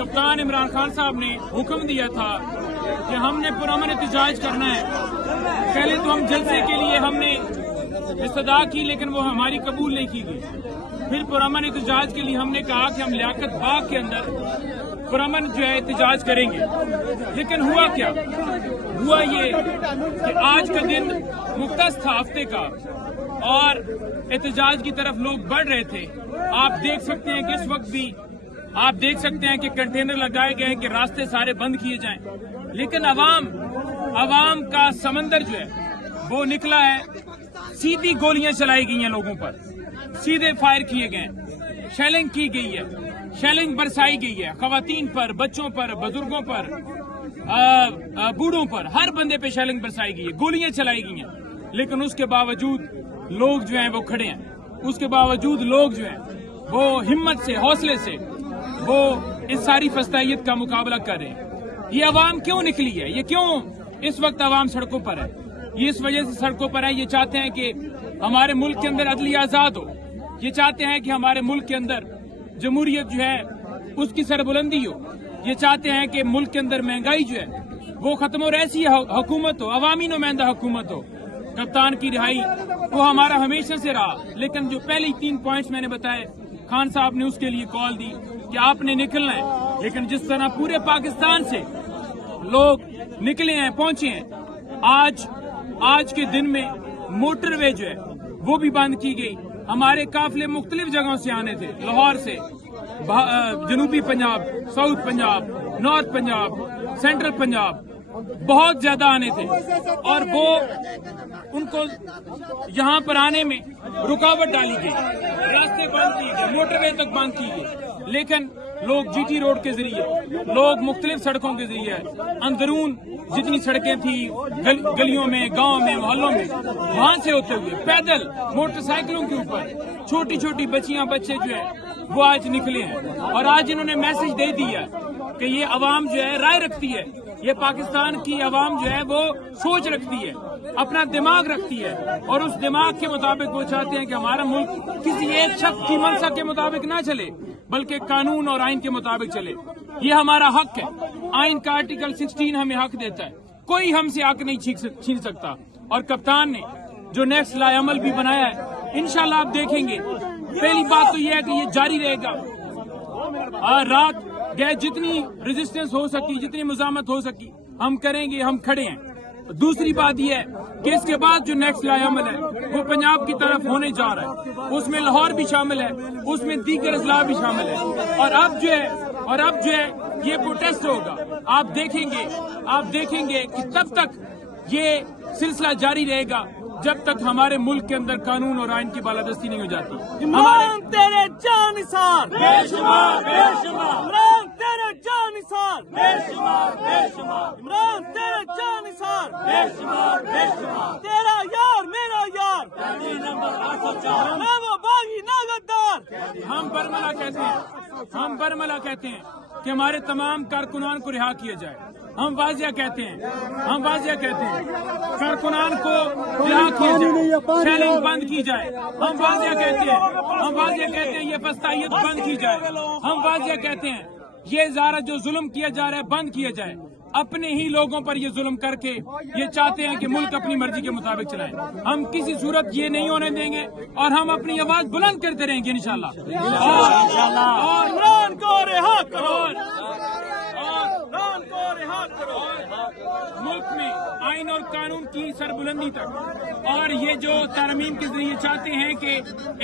कप्तान इमरान खान साहब ने हुक्म दिया था कि हमने पुरअमन एहतजाज करना है। पहले तो हम जलसे के लिए हमने इस्तदा की, लेकिन वो हमारी कबूल नहीं की गई। फिर पुरअमन एहतजाज के लिए हमने कहा कि हम लियाकत बाग के अंदर पुरअमन जो है एहतजाज करेंगे। लेकिन हुआ क्या? हुआ ये कि आज का दिन मुख्तस था हफ्ते का और एहतजाज की तरफ लोग बढ़ रहे थे। आप देख सकते हैं कि इस वक्त भी आप देख सकते हैं कि कंटेनर लगाए गए हैं कि रास्ते सारे बंद किए जाएं, लेकिन अवाम का समंदर जो है वो निकला है। सीधी गोलियां चलाई गई हैं लोगों पर, सीधे फायर किए गए, शेलिंग की गई है, शेलिंग बरसाई गई है खवातीन पर, बच्चों पर, बुजुर्गों पर, बूढ़ों पर, हर बंदे पे शेलिंग बरसाई गई है, गोलियां चलाई गई हैं। लेकिन उसके बावजूद लोग जो हैं वो खड़े हैं। उसके बावजूद लोग जो हैं वो हिम्मत से, हौसले से वो इस सारी फस्तायत का मुकाबला कर रहे हैं। ये अवाम क्यों निकली है? ये क्यों इस वक्त अवाम सड़कों पर है? ये इस वजह से सड़कों पर है, ये चाहते हैं कि हमारे मुल्क के अंदर अदलिया आजाद हो। ये चाहते हैं कि हमारे मुल्क के अंदर जमहूरियत जो है उसकी सरबुलंदी हो। ये चाहते हैं कि मुल्क के अंदर महंगाई जो है वो खत्म हो, ऐसी हुकूमत हो, अवामी नुमाइंदा हुकूमत हो। कप्तान की रिहाई वो हमारा हमेशा से रहा, लेकिन जो पहले 3 पॉइंट्स मैंने बताए, खान साहब ने उसके लिए कॉल दी कि आपने निकलना है। लेकिन जिस तरह पूरे पाकिस्तान से लोग निकले हैं, पहुंचे हैं, आज के दिन में मोटरवे जो है वो भी बंद की गई। हमारे काफिले मुख्तलिफ जगहों से आने थे, लाहौर से, जनूबी Punjab, south Punjab, north Punjab, central Punjab, बहुत ज्यादा आने थे और वो उनको यहाँ पर आने में रुकावट डाली गई, रास्ते बंद किए गए, मोटरवे तक बंद की गई। लेकिन लोग जीटी रोड के जरिए, लोग मुख्तलिफ सड़कों के जरिए, अंदरून जितनी सड़कें थी गलियों में, गांव में, मोहल्लों में, वहां से होते हुए पैदल, मोटरसाइकिलों के ऊपर छोटी छोटी बच्चियां, बच्चे जो है वो आज निकले हैं। और आज इन्होंने मैसेज दे दिया कि ये अवाम जो है राय रखती है, ये पाकिस्तान की अवाम जो है वो सोच रखती है, अपना दिमाग रखती है और उस दिमाग के मुताबिक वो चाहते हैं कि हमारा मुल्क किसी एक शख्स की मंशा के मुताबिक ना चले, बल्कि कानून और आइन के मुताबिक चले। ये हमारा हक है। आइन का आर्टिकल 16 हमें हक देता है, कोई हमसे हक नहीं छीन सकता। और कप्तान ने जो नेक्स्ट लाएअमल भी बनाया है, इंशाल्लाह आप देखेंगे। पहली बात तो यह है कि ये जारी रहेगा। रात गए जितनी रेजिस्टेंस हो सकी, जितनी मुजामत हो सकी, हम करेंगे, हम खड़े हैं। दूसरी बात यह है कि इसके बाद जो नेक्स्ट लाएअमल है वो पंजाब की तरफ होने जा रहा है, उसमें लाहौर भी शामिल है, उसमें दीगर अजला भी शामिल है। और अब जो है ये प्रोटेस्ट होगा। आप देखेंगे कि तब तक ये सिलसिला जारी रहेगा जब तक हमारे मुल्क के अंदर कानून और आइन की बालादस्ती नहीं हो जाती। इमरान तेरे जानिसार बेशुमार, बेशुमार, इमरान तेरे जानिसार बेशुमार, बेशुमार, इमरान तेरे जानिसार बेशुमार, बेशुमार, तेरा यार मेरा यार, नंबर 804। ना वो बागी ना गद्दार। हम बरमला कहते हैं कि हमारे तमाम कारकुनान को रिहा किया जाए। हम वाजिया कहते हैं कारकुनान को रिहा किया जाए, शेलिंग बंद की जाए। हम वाजिया कहते हैं ये फस्तायत बंद की जाए। हम वाजिया कहते हैं ये ज़ारा जो जुल्म किया जा रहा है बंद किया जाए। अपने ही लोगों पर ये जुल्म करके ये चाहते हैं कि मुल्क अपनी मर्जी के मुताबिक चलाए। हम किसी सूरत ये नहीं होने देंगे और हम अपनी आवाज बुलंद करते रहेंगे इंशाल्लाह। और इमरान को रिहा करो, इमरान को रिहा करो। मुल्क में आइन और कानून की सरबुलंदी तक। और ये जो तरमीम के जरिए चाहते हैं कि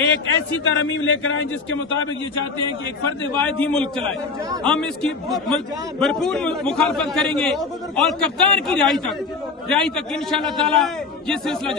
एक ऐसी तरमीम लेकर आए जिसके मुताबिक ये चाहते हैं कि एक फर्द वाहिद ही मुल्क चलाए, हम इसकी भरपूर मुखालफत करेंगे और कप्तान की रिहाई तक इंशाअल्लाह ताला ये सिलसिला